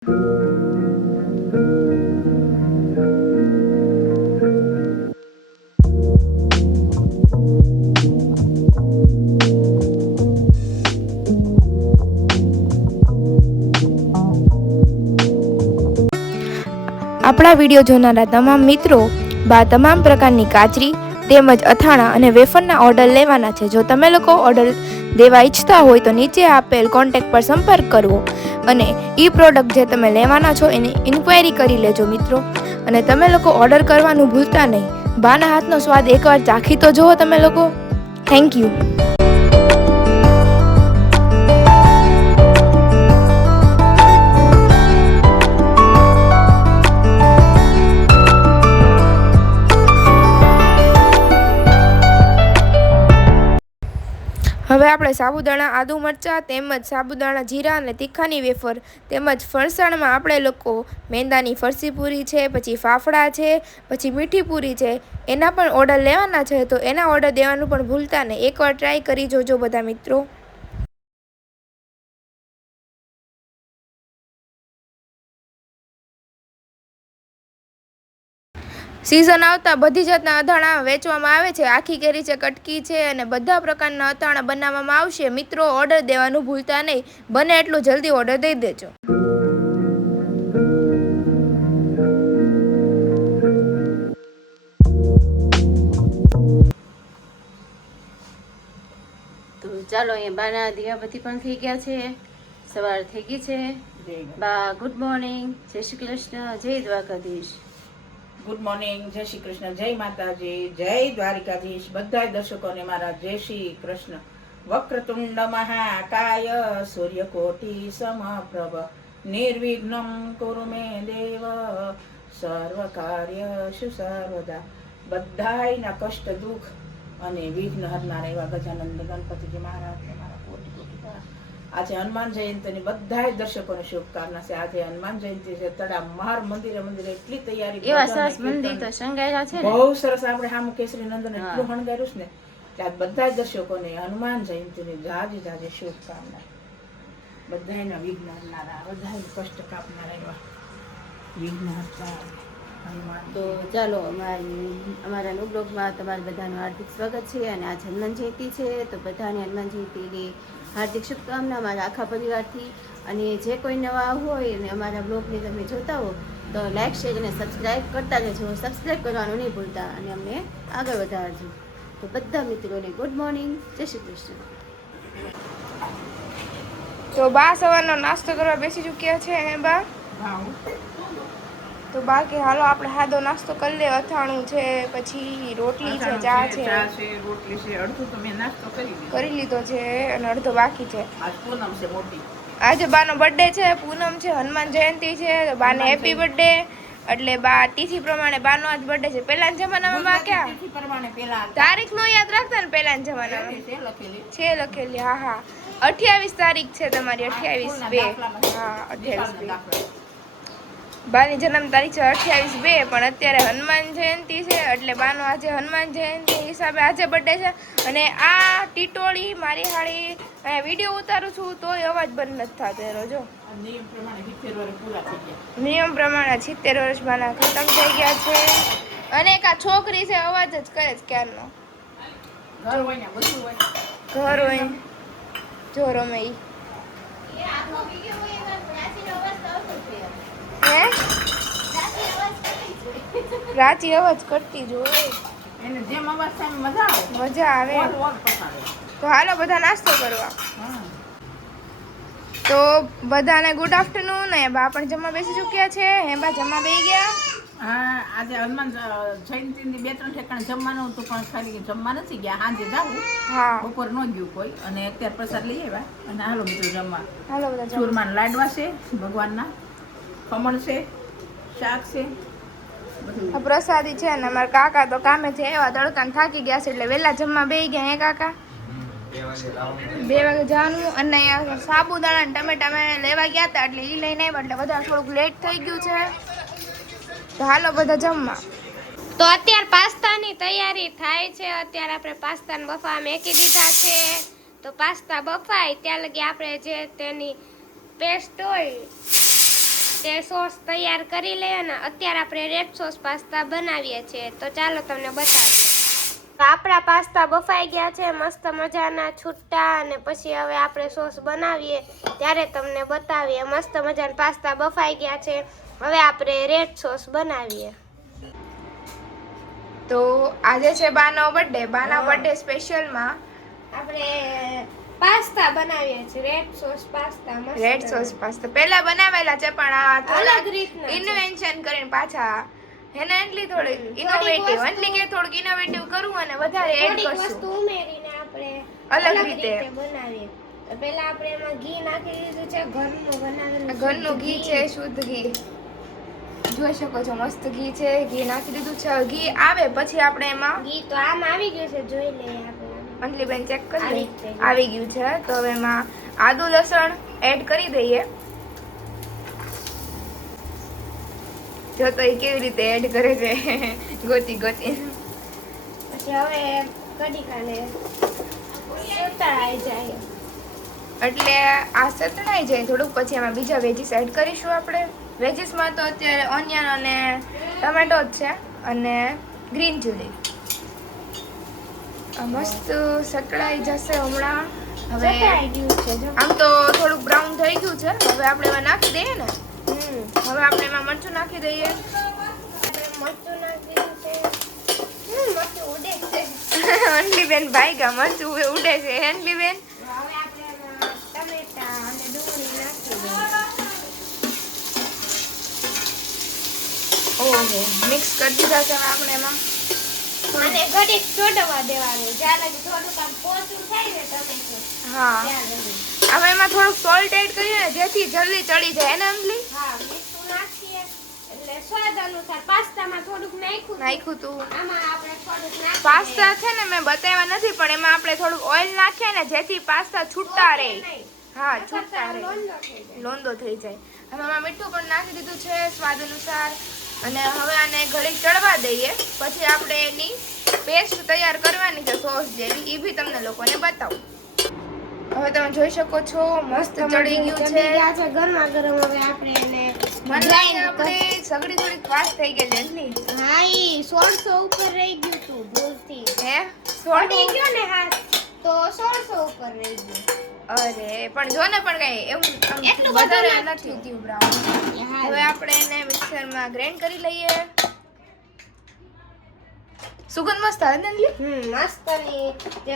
આપણા વિડીયો જોનારા તમામ મિત્રો તમામ પ્રકારની કાચરી તેમજ અથાણા અને વેફરના ઓર્ડર લેવાના છે। જો તમે લોકો ઓર્ડર દેવા ઈચ્છતા હોય તો નીચે આપેલ કોન્ટેક્ટ પર સંપર્ક કરવો અને પ્રોડક્ટ જે તમે લેવાના છો એની ઇન્ક્વાયરી કરી લેજો મિત્રો। અને તમે લોકો ઓર્ડર કરવાનું ભૂલતા નહીં। બાના હાથનો સ્વાદ એકવાર ચાખી તો જુઓ તમે લોકો। Thank you. હવે આપણે સાબુદાણા આદુ મરચાં તેમજ સાબુદાણા જીરા અને તીખાની વેફર તેમજ ફરસાણમાં આપણે લોકો મેંદાની ફરસી પૂરી છે, પછી ફાફડા છે, પછી મીઠી પૂરી છે, એના પણ ઓર્ડર લેવાના છે। તો એના ઓર્ડર દેવાનું પણ ભૂલતા નહીં। એકવાર ટ્રાય કરી જોજો બધા મિત્રો। સિઝન આવતા બધી જાતના અથાણા વેચવામાં આવે છે। આખી કેરી છે, કટકી છે અને બધા પ્રકારના અથાણા બનાવવામાં આવશે। મિત્રો ઓર્ડર દેવાનું ભૂલતા નહીં। બને એટલું જલ્દી ઓર્ડર દઈ દેજો। તો ચાલો, અહીંયા બાના દિયાબત્તી પણ થઈ ગયા છે, સવાર થઈ ગઈ છે। બા ગુડ મોર્નિંગ, જય શ્રી કૃષ્ણ, જય દ્વારકાધીશ। ગુડ મોર્નિંગ, જય શ્રી કૃષ્ણ, જય માતાજી, જય દ્વારિકાધીશ। બધા દર્શકોને મારા જય શ્રી કૃષ્ણ। વક્રતુંડ મહાકાય સૂર્યકોટી સમપ્રભ નિર્વિઘ્નમ કુરુ મે દેવ સર્વ કાર્યશુ સર્વદા। બધાયના કષ્ટ દુઃખ અને વિઘ્ન હરનારા એવા ગજાનંદ ગણપતિજી મહારાજને મારા કોટી કોટી પ્રણામ। આજે હનુમાન જયંતીની બધા દર્શકોને શુભકામના છે। આજે હનુમાન જયંતી છે, તડા મહાર મંદિરે એટલી તૈયારી, એવા સરસ મંદિર તો શણગાર્યા છે ને, બહુ સરસ। આપણે સામુ કેસરી નંદન એટલું શણગાર્યું છે ને કે આજ બધા દર્શકોને હનુમાન જયંતીની જાજી જાજી શુભકામના। બધાયના વિઘ્ન હરનારા, બધાયનું કષ્ટ કાપનારા એવા વિઘ્નહર્તા હનુમાન। તો ચાલો, અમારા ન્યૂ બ્લોગમાં તમારા બધાનું હાર્દિક સ્વાગત છે। અને આજ હનુમાન જયંતિ છે, તો બધાને હનુમાન જયંતિની હાર્દિક શુભકામના અમારા આખા પરિવારથી। અને જે કોઈ નવા હોય અને અમારા બ્લોગને તમે જોતા હો તો લાઈક, શેર અને સબસ્ક્રાઈબ કરતા જજો। સબસ્ક્રાઈબ કરવાનું નહીં ભૂલતા અને અમને આગળ વધારજો। તો બધા મિત્રોને ગુડ મોર્નિંગ, જય શ્રી કૃષ્ણ। તો બા સવારનો નાસ્તો કરવા બેસી ચૂક્યા છે હે બા? તો બાકી હાલો આપણે સાદો નાસ્તો કરી લે। અથાણું છે, પછી રોટલી છે, ચા છે, રોટલી છે, અડધું તો મેં નાસ્તો કરી લીધો છે અને અડધો બાકી છે। આજ પૂનમ છે મોટી, આજે બાનો બર્થડે છે, પૂનમ છે, હનુમાન જયંતિ છે, તો બાને હેપી બર્થડે। એટલે બા તિથિ પ્રમાણે બાનો આજ બર્થડે છે। પહેલાના જમાનામાં બા ક્યાં તિથિ પ્રમાણે પેલા તારીખ નો યાદ રાખતા ને? પહેલાના જમાનામાં છે લખેલી। હા હા, 28 તારીખ છે તમારી, 28/2। હા, 28/2 બાની જન્મ તારીખ છે, 28/2। પણ અત્યારે હનુમાન જયંતિ છે એટલે બાનો આજે હનુમાન જયંતિ હિસાબે આજે બર્થડે છે। અને આ ટીટોળી મારી હાળી વિડીયો ઉતારું છું તોય અવાજ બંધ નથી થતો એનો। જો નિયમ પ્રમાણે 70 વર્ષ પૂરા થઈ ગયા। નિયમ પ્રમાણે 70 વર્ષ બાના ખતમ થઈ ગયા છે। અને એક આ છોકરી છે, અવાજ જ કરે છે ક્યારનો। ઘર હોય ને બધું હોય, ઘર હોય જો રમે ઈ હે પ્રાચી અવાજ કરતી જ હોય એને જેમ અવાજ થાય મજા આવે, મજા આવે। તો હાલો બધા નાસ્તો કરવા। તો બધાને ગુડ આફ્ટરનૂન। ને બા પણ જમવા બેસી ચૂક્યા છે। હે બા જમવા બેસી ગયા? હા, આજે હનુમાન જયંતીની 2-3 ઠેકાણે જમવાનું હતું પણ ખાલી જમવા નથી ગયા। સાંજે જાવું, હા, બપોર ન ગયું કોઈ। અને અત્યારે પ્રસાદ લઈ આવ્યા અને હાલો બધું જમવા। હાલો બધા જમવા। ચૂરમાના લાડવા છે, ભગવાનના ખમણ છે, શાક છે, બધું પ્રસાદી છે ને। અમારા કાકા તો કામેથી આવ્યા તડકાને થાકી ગયા છે એટલે વહેલા જમવા બેસી ગયા। હે કાકા? 2 વાગે જવાનું। અને સાબુદાણા અને ટમેટા મેં લેવા ગયા હતા એટલે એ લઈને આવ્યા એટલે બધા થોડુંક લેટ થઈ ગયું છે। તો હાલો બધા જમવા। તો અત્યારે પાસ્તાની તૈયારી થાય છે। અત્યારે આપણે પાસ્તાને બફા મેકી દીધા છે। તો પાસ્તા બફાય ત્યાં લગી આપણે જે તેની પેસ્ટ હોય તે સોસ તૈયાર કરી લઈએ અને અત્યારે આપણે રેડ સોસ પાસ્તા બનાવીએ છીએ. તો ચાલો તમને બતાવીએ. આપણા પાસ્તા બફાઈ ગયા છે મસ્ત મજાના છૂટા, અને પછી હવે આપણે સોસ બનાવીએ ત્યારે તમને બતાવીએ. મસ્ત મજાના પાસ્તા બફાઈ ગયા છે. હવે આપણે રેડ સોસ બનાવીએ. તો આજે છે બાનો બર્થડે. બાના બર્થડે સ્પેશિયલમાં આપણે પાસ્તા બનાવીએ છીએ, red sauce pasta. Red sauce pasta પહેલા બનાવેલા છે, પણ આ અલગ રીતના છે. ઇન્વેન્શન કરીને પાછા એને એટલી થોડી ઇનોવેટિવ, એટલી કે થોડુંક ઇનોવેટિવ કરું અને વધારે એડ થોડીક કરશું વસ્તુ ઉમેરીને આપણે અલગ રીતે બનાવીએ. તો પહેલા આપણે એમાં ઘી નાખી દીધું છે, ઘરનું બનાવેલું ઘરનું ઘી છે, શુદ્ધ ઘી. જોઈ શકો છો મસ્ત ઘી છે. ઘી નાખી દીધું છે. ઘી આવે પછી આપણે એમાં ઘી તો આમ આવી ગયું છે, જોઈ લઈએ આપણે. અંજલીબેન ચેક કરી આવી લઈએ. ગયું. આવી ગયું છે. તો હવે એમાં આદુ લસણ એડ કરી દઈએ. જો તો એ કેવી રીતે એડ કરે છે ગોતી ગોતી. પછી હવે કઢી કાલે સતળાઈ જાય. એટલે આ સતળાઈ જાય થોડુંક, પછી એમાં બીજા વેજીસ એડ કરીશું આપણે. વેજીસમાં તો અત્યારે ઓનિયન અને ટમેટો જ છે, અને ગ્રીન ચીલી. મસ્ત સતળાઈ જશે હમણાં. હવે સતળાઈ ગયું છે જો. આમ તો થોડુંક બ્રાઉન થઈ ગયું છે. હવે આપણે એમાં નાખી દઈએ ને. હવે આપણે એમાં મરચું નાખી દઈએ. મરચું નાખી દીધું છે. મરચું ઉડે છે. અંજલીબેન ભાઈગા મરચું ઉડે છે. અંજલીબેન હવે આપણે એમાં ટમેટા અને ડુંગળી નાખી દઈએ. ઓહો, મિક્સ કરી દીધા છે. હવે આપણે એમાં અને ઘડીક ચોડવા દેવાનું. જ્યાં લગી થોડુંક આમ પોચું થાય ને ટમેટું, હા, ત્યાં લગી. હવે એમાં થોડુંક સોલ્ટ એડ કરીએ ને, જેથી જલ્દી ચડી જાય ને અંજલી. હા, મીઠું નાખીએ એટલે સ્વાદ અનુસાર. પાસ્તામાં થોડુંક નાખ્યું તું. આમાં આપણે થોડુંક નાખીએ. પાસ્તા છે ને મેં બતાવ્યા નથી, પણ એમાં આપણે થોડુંક ઓઇલ નાખીએ ને, જેથી પાસ્તા છૂટા રહે. નહીં. હા, નકર છૂટા તો રહે, લોંદો થઈ જાય. લોંદો થઈ જાય. હવે એમાં મીઠું પણ નાખી દીધું છે સ્વાદ અનુસાર. અને હવે આને ઘડીક ચડવા દઈએ. પછી આપણે એની પેસ્ટ તૈયાર કરવાની છે સોસ જેવી. એ બી તમને લોકોને બતાવું. હવે તમે જોઈ શકો છો મસ્ત ચડી ગયું છે. ગયા છે ગરમા ગરમ. હવે આપણે એને મને લાગે આપણે સગડી થોડીક ફાસ્ટ થઈ ગઈ લેન્લી. હા, ઈ 1600 ઉપર રહી ગયું તું ભૂલથી. હે પડી ગયો ને હાથ તો 1600 ઉપર રહી ગયું. અરે પણ જો ને, પણ કઈ એવું એટલું વધારે બધું નથી થયું બ્રાઉન. હા, હવે આપણે એને મિક્સરમાં ગ્રાઇન્ડ કરી લઈએ. સુગંધ મસ્ત આવે ને લેન્લી. મસ્તની જે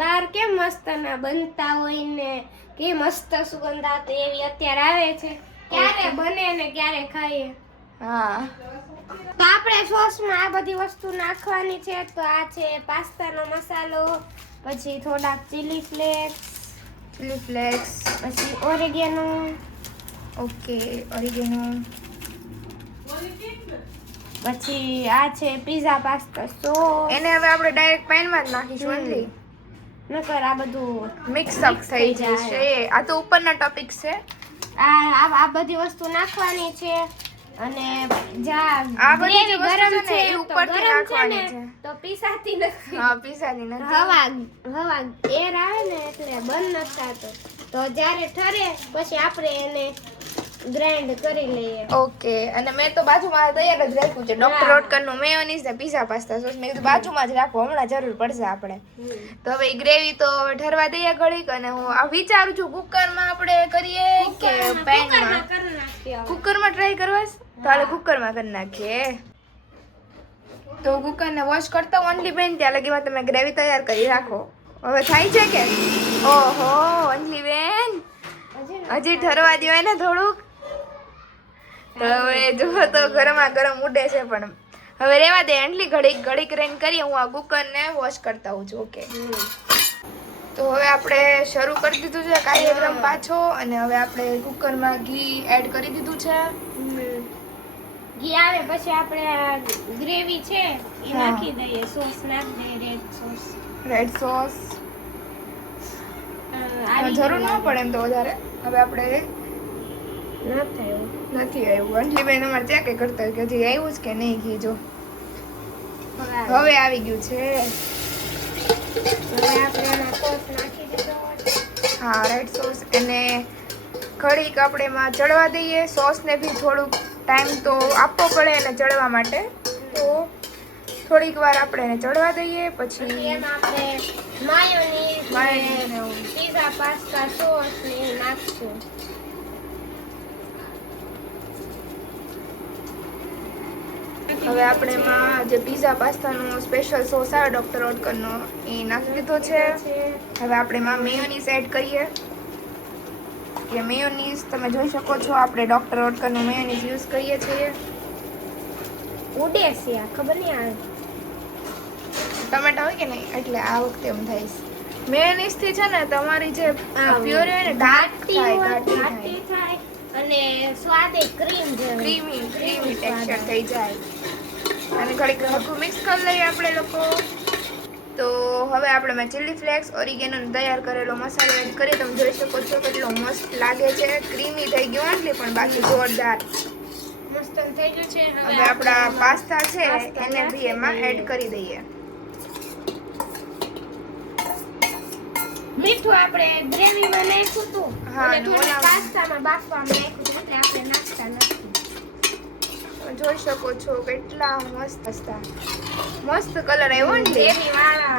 બાર કેમ મસ્તના બનતા હોય ને કે મસ્ત સુગંધ આવતી, એવી અત્યારે આવે છે. ક્યારે બને ને ક્યારે ખાઈએ. હા, તો આપણે સોસમાં આ બધી વસ્તુ નાખવાની છે. તો આ છે પાસ્તાનો મસાલો, પછી થોડાક ચીલી ફ્લેક્સ, પછી ઓરેગેનો, ઓકે, ઓરિગેનો. પછી આ છે પીઝા પાસ્તા સોસ. એને હવે આપણે ડાયરેક્ટ પેનમાં જ નાખીશું અંજલી. નકર આ બધું મિક્સ અપ થઈ જશે. આ તો ઉપરના ટોપિક છે. આ બધી વસ્તુ નાખવાની છે. અને આ બધી જે વસ્તુ ગરમ છે ને, એ ઉપરથી ગરમ નાખવાની ને, છે. તો પીસાતી નથી. હા, પીસાની નથી. હવા એર આવે ને એટલે બંધ નથી થતો. તો જ્યારે ઠરે પછી આપણે એને ગ્રાઇન્ડ કરી લઈએ. ઓકે, અને મેં તો બાજુમાં તૈયાર જ રાખ્યું છે ડોક્ટર ઓટકરનું મેયોનીઝ ને પીઝા પાસ્તા સોસ. મેં કીધું બાજુમાં જ રાખો, હમણાં જરૂર પડશે આપણે. તો હવે ગ્રેવી તો ઠરવા દઈએ ઘડીક. અને હું આ વિચારું છું કુકરમાં આપણે કરીએ કે પેનમાં. કરી નાખીએ હવે. કુકરમાં ટ્રાય કરવા છે? તો હાલે કુકરમાં કરી નાખીએ. તો કુકરને વોશ કરતા ઓનલી બેન ત્યાં લગીમાં તમે ગ્રેવી તૈયાર કરી રાખો. હવે થાય છે કે? ઓહો ઓનલી બેન, હજી ઠરવા દેવાય ને થોડુંક. તો હવે જો તો ગરમા ગરમ ઉડે છે, પણ હવે રેવા દે. એટલી ઘડીક રહીને કરીએ. હું આ કુકરને વોશ કરતા હોઉં છું. ઓકે, તો હવે આપણે શરૂ કરી દીધું છે કાર્યક્રમ પાછો. અને હવે આપણે કુકરમાં ઘી એડ કરી દીધું છે. ઘી આવે પછી આપણે ગ્રેવી છે એ હા. નાખી દઈએ. સોસ નાખી દઈએ, રેડ રેડ સોસ. સોસ જરૂર ન પડે એમ તો વધારે. હવે આપણે નથી આવ્યું. અંજલીબેન અમારે ચેક કરતા હોય કે હજી આવ્યું જ કે નહીં ઘી. જો હવે આવી ગયું છે. હવે આપણે એમાં સોસ નાખી દીધો. હા, રેડ સોસ. એને ઘડીક આપણે એમાં ચડવા દઈએ. સોસને બી થોડુંક ટાઈમ તો આપવો પડે એને ચડવા માટે, તો થોડીક વાર આપણે એને ચડવા દઈએ. પછી એમાં આપણે માયોનીઝ માયોનીઝ ને પીઝા પાસ્તા સોસ ને એ નાખશું. હવે આપણે એમાં જે પીઝા પાસ્તાનો સ્પેશિયલ સોસ આવે ડોક્ટર ઓટકરનો એ નાખી દીધો છે. હવે આપણે એમાં મેયોનીઝ એડ કરીએ. કે મેયોનીઝ તમે જોઈ શકો છો આપણે ડોક્ટર ઓટકરનું મેયોનીઝ યુઝ કરીએ છીએ. ઉડે છે આ ખબર નહીં આવે. ટમેટા હોય કે નહીં એટલે આ વખતે એમ થાય. મેયોનીઝ થી છે ને તમારી જે પ્યોર હોય ને ઘાટી ઘાટી થાય અને સ્વાદે ક્રીમ જેવું ક્રીમી ટેક્સચર થઈ જાય. અને ઘડીક હરખું મિક્સ કરી લઈએ આપણે લોકો. તો હવે આપણે મેં ચીલી ફ્લેક્સ ઓરિગેનો તૈયાર કરેલો મસાલો એડ કરીએ. તમે જોઈ શકો છો કેટલો મસ્ત લાગે છે. ક્રીમી થઈ ગયો એટલે પણ બાકી જોરદાર મસ્ત થઈ ગયું છે. હવે આપણા પાસ્તા છે એને બી એમાં એડ કરી દઈએ. મીઠું આપણે ગ્રેવીમાં નાખ્યું હતું હા, અને અને થોડું ઓલામાં. પાસ્તામાં બાફવામાં નાખ્યું હતું એટલે આપણે નાખતા નથી. તમે જોઈ શકો છો કેટલા મસ્ત પાસ્તા. મસ્ત કલર આવ્યો ને ગ્રેવી વાળા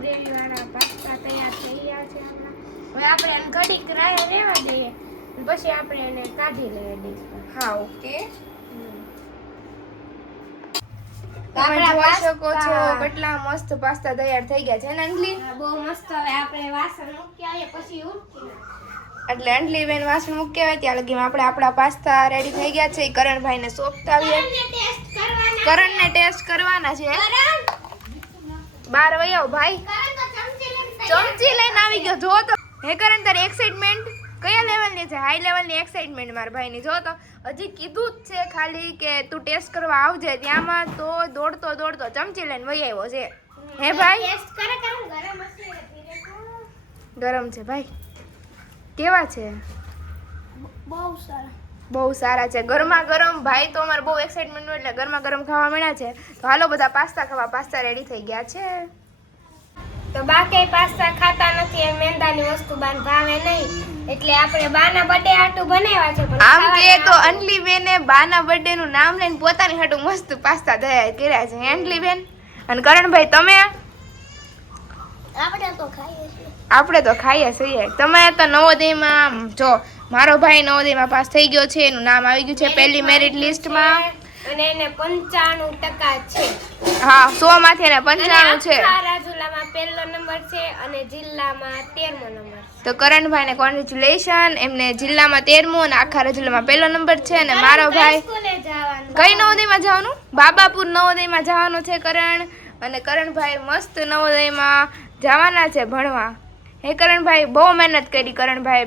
ગ્રેવી વાળા પાસ્તા તૈયાર થઈ ગયા છે આપણા. હવે આપણે એને ઘડીક રાહે રહેવા દઈએ અને પછી આપણે એને કાઢી લઈએ ડીશ પર. હા ઓકે. તમે આપણા જોઈ શકો છો પાસ્તા. કેટલા મસ્ત પાસ્તા તૈયાર થઈ ગયા છે ને અંજલિ. હા, બહુ મસ્ત. હવે આપણે વાસણ મૂકી આવીએ પછી ઉઠી એટલે અંજલિ બેન વાસણ મૂકી આવે ત્યાં લગીમાં આપણે આપણા પાસ્તા રેડી થઈ ગયા છે. કરણભાઈને સોંપતા આવીએ. ટેસ્ટ કરવાના. કરણને ટેસ્ટ કરવાના છે. બાર વહી આવ ભાઈ. ચમચી લઈને આવી ગયો. જો તો હે કરણ તારી એક્સાઇટમેન્ટ કયા લેવલની છે? હાઈ લેવલની એક્સાઇટમેન્ટ મારા ભાઈની. જો તો હજી કીધું જ છે ખાલી કે તું ટેસ્ટ કરવા આવજે ત્યાંમાં તો દોડતો ચમચી લઈને વહી આવ્યો છે. હે ભાઈ ટેસ્ટ કરે ગરમ હશે ધીરે ગરમ છે ભાઈ. કેવા છે? બહુ સારા. બહુ સારા છે. ગરમા ગરમ. ભાઈ તો અમારે બહુ એક્સાઇટમેન્ટ એટલે ગરમા ગરમ ખાવા મળ્યા છે. તો હાલો બધા પાસ્તા ખાવા. પાસ્તા રેડી થઈ ગયા છે. તો બાકી પાસ્તા ખાતા નથી એ મેંદાની વસ્તુ બાન ભાવે નહીં એટલે આપણે બાના બર્થડે હાટુ બનાવ્યા છે. પણ આમ કે ખાવાના તો અંજલિ બેને બાના બર્થડે નું નામ લઈને પોતાની હાટુ મસ્ત પાસ્તા તૈયાર કર્યા છે. અંજલિ બેન અને કરણભાઈ તમે? આપણે તો ખાઈએ છીએ. આપણે તો ખાઈએ છીએ. તમે તો નવોદયમાં જો મારો ભાઈ નવોદયમાં પાસ થઈ ગયો છે. એનું નામ આવી ગયું છે પહેલી મેરિટ લિસ્ટમાં. અને એને 95% છે. હા 100 માંથી એને 95 છે. આખા રાજુલામાં પહેલો નંબર છે અને જિલ્લામાં 13મો નંબર છે. તો કરણભાઈને કોંગ્રેચ્યુલેશન. એમને જિલ્લામાં 13મો અને આખા રાજુલામાં પહેલો નંબર છે. અને મારો ભાઈ સ્કૂલે જવાનું. કઈ નવોદયમાં જવાનું? બાબાપુર નવોદયમાં જવાનું છે કરણ. અને કરણભાઈ મસ્ત નવોદયમાં જવાના છે ભણવા. હે કરણભાઈ બહુ મહેનત કરી. કરણભાઈ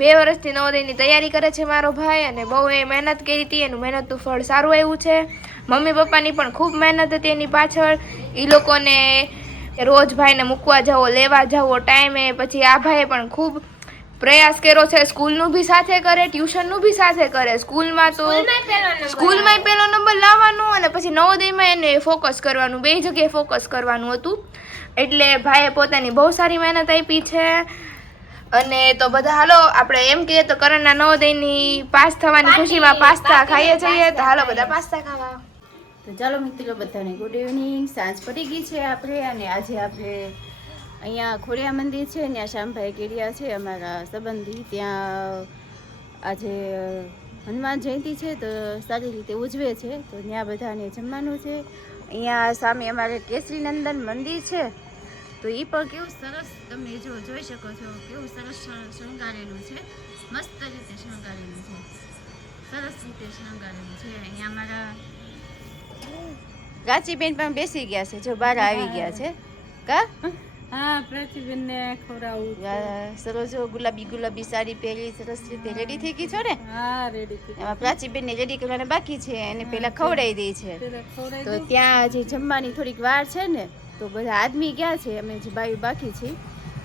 2 વર્ષથી નવોદયની તૈયારી કરે છે મારો ભાઈ. અને બહુ એ મહેનત કરી હતી. એનું મહેનતનું ફળ સારું આવ્યું છે. મમ્મી પપ્પાની પણ ખૂબ મહેનત હતી એની પાછળ. એ લોકોને રોજ ભાઈને મૂકવા જાવો, લેવા જાવો ટાઈમે. પછી આ ભાઈએ પણ ખૂબ પ્રયાસ કર્યો છે. સ્કૂલનું બી સાથે કરે, ટ્યુશનનું બી સાથે કરે. સ્કૂલમાં તો સ્કૂલમાં પહેલો નંબર લાવવાનો અને પછી નવોદયમાં એને ફોકસ કરવાનું. 2 જગ્યાએ ફોકસ કરવાનું હતું. એટલે ભાઈએ પોતાની બહુ સારી મહેનત આપી છે. અને તો બધા હાલો આપણે એમ કહીએ તો કરણના નવોદયની પાસ થવાની ખુશીમાં પાસ્તા ખાઈએ છીએ. તો હાલો બધા પાસ્તા ખાવા. તો ચાલો મિત્રો બધાને ગુડ ઇવનિંગ. સાંજ પડી ગઈ છે આપણે અને આજે આપણે અહીંયા ખોડિયા મંદિર છે ત્યાં શ્યામભાઈ કેડિયા છે અમારા સંબંધી. ત્યાં આજે હનુમાન જયંતિ છે તો સારી રીતે ઉજવે છે. તો ત્યાં બધાને જમવાનું છે. અહીંયા સામે અમારે કેસરી નંદન મંદિર છે. તો એ પણ કેવું સરસ તમે જોઈ શકો છો કેવું સરસ શણગારેલું છે. મસ્ત રીતે શણગારેલું છે. સરસ રીતે શણગારેલું છે. અહીંયા અમારા પ્રાચીબેન પણ બેસી ગયા છે. જો બહાર આવી ગયા છે કા? હા પ્રાચીબેન ને ખવડાવું. સરસ જો ગુલાબી સાડી પહેરી સરસ રીતે રેડી થઈ ગઈ છો ને? હા રેડી થઈ એમાં પ્રાચીબેન ને રેડી કરવાના બાકી છે એને પેલા ખવડાવી દે છે. તો ત્યાં જે જમવાની થોડીક વાર છે ને તો બધા આદમી ગયા છે. અમે જે બાયું બાકી છે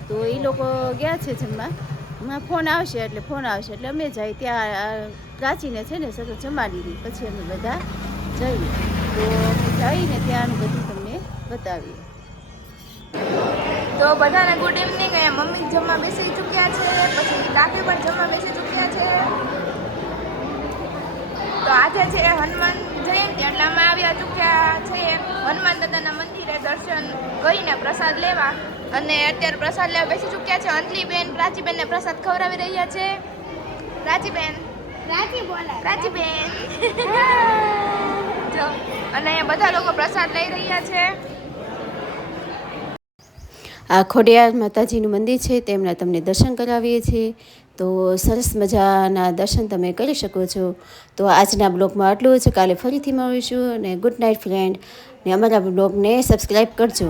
તો એ લોકો ગયા છે જમવા. હમણાં ફોન આવશે એટલે અમે જઈએ ત્યાં. પ્રાચીને છે ને સરસ જમાડી દીધી પછી અમે બધા જઈએ. તો અમે જઈને ત્યાંનું બધું તમને બતાવીએ. તો બધાને ગુડ ઇવનિંગ. અહીંયા મમ્મી જમવા બેસી ચૂક્યા છે, પછી કાકી પણ જમવા બેસી ચૂક્યા છે. તો આજે છે હનુમાન જયંતિ એટલે અમે આવ્યા ચૂક્યા છે હનુમાન દાદાના મંદિરે દર્શન કરીને પ્રસાદ લેવા. અને અત્યારે પ્રસાદ લેવા બેસી ચૂક્યા છે. અંજલીબેન પ્રાચીબેનને પ્રસાદ ખવડાવી રહ્યા છે. પ્રાચીબેન પ્રાચીબેન જો અને અહીંયા બધા લોકો પ્રસાદ લઈ રહ્યા છે. આ ખોડિયાર માતાજીનું મંદિર છે તેમના તમને દર્શન કરાવીએ છીએ. તો સરસ મજાના દર્શન તમે કરી શકો છો. તો આજના બ્લોગમાં આટલું જ. કાલે ફરીથી મળીશું. અને ગુડ નાઇટ ફ્રેન્ડ. ને અમારા બ્લોગને સબસ્ક્રાઈબ કરજો.